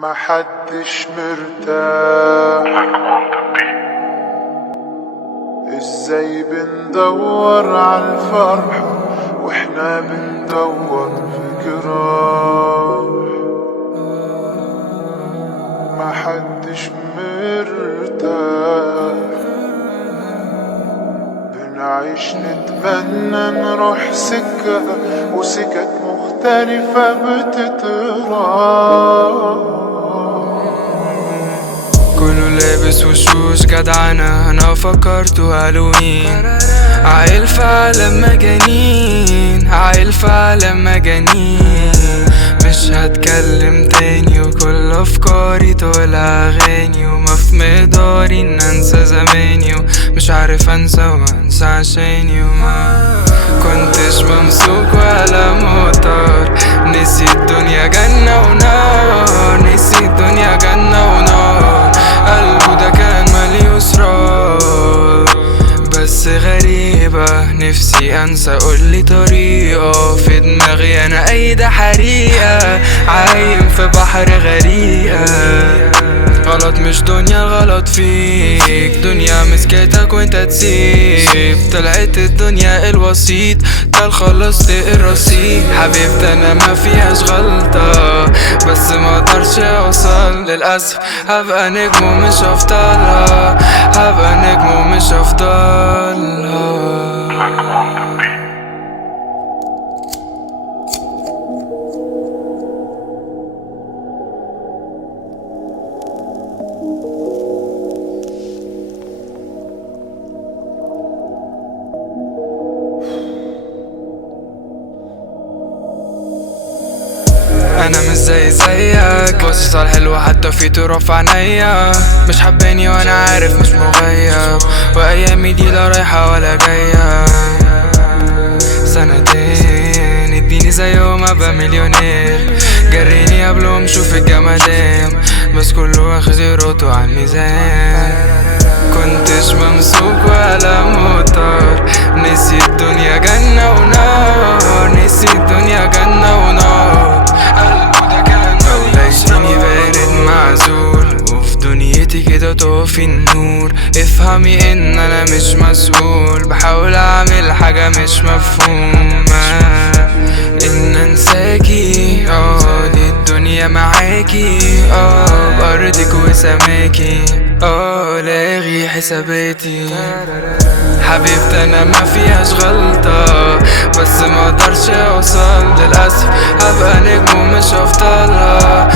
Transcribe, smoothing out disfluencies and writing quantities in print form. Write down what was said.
ما حدش مرتاح. ازاي بندور عالفرح واحنا بندور في جراح؟ ما حدش مرتاح. بنعيش نتمنى نروح سكة وسكك مختلفة بتتراح. كله لابس وشوش جدعانة، انا فكرت هالوين. عايل في عالم مجانين، عايل في عالم مجانين. مش هتكلم تاني وكل افكاري طول اغاني، وما في مقداري ان انسى زماني، ومش عارف انسى وانسى عشاني. وما كنتش ممسوك ولا مطار، نسي الدنيا جنة ونار، نسي الدنيا جنة ونار. قلبه ده كان مالي اسرار، بس غريبة نفسي انسى. قولي طريقة في دماغي انا ايدة حريقة، عايم في بحر غريقة. غلط مش دنيا الغلط فيك، دنيا مسكتك وانت تسيب. طلعت الدنيا الوسيط، قال خلصت الرصيد. حبيبتي انا ما فيهاش غلطة، بس ما اقدرش اوصل للاسف. هبقى نجم ومش هفضلها، هبقى نجم ومش هفضلها. انا مش زيك، باصص على الحلو حتى في طرف عينيا. مش حباني وانا عارف مش مغيب، وايامي دي لا رايحة ولا جاية. سنتين اديني زيهم ابقى مليونير، جريني قبلهم شوف الجمدان، بس كله واخد يروتو على الميزان. كنتش ممسوك ولا مطار، نسي الدنيا جنة ونار، نسي الدنيا جنة ونار. لقيتني بارد معزول، وفي دنيتي كده طافي النور. افهمي ان انا مش مسؤول، بحاول اعمل حاجة مش مفهومة. ان انساكي دي الدنيا معاكي، بأرضك وسماكي، لاغي حساباتي. حبيبتي انا ما فيهاش غلطة، بس ما اقدرش اوصل للاسف. هبقى نجم ومش هفضلها.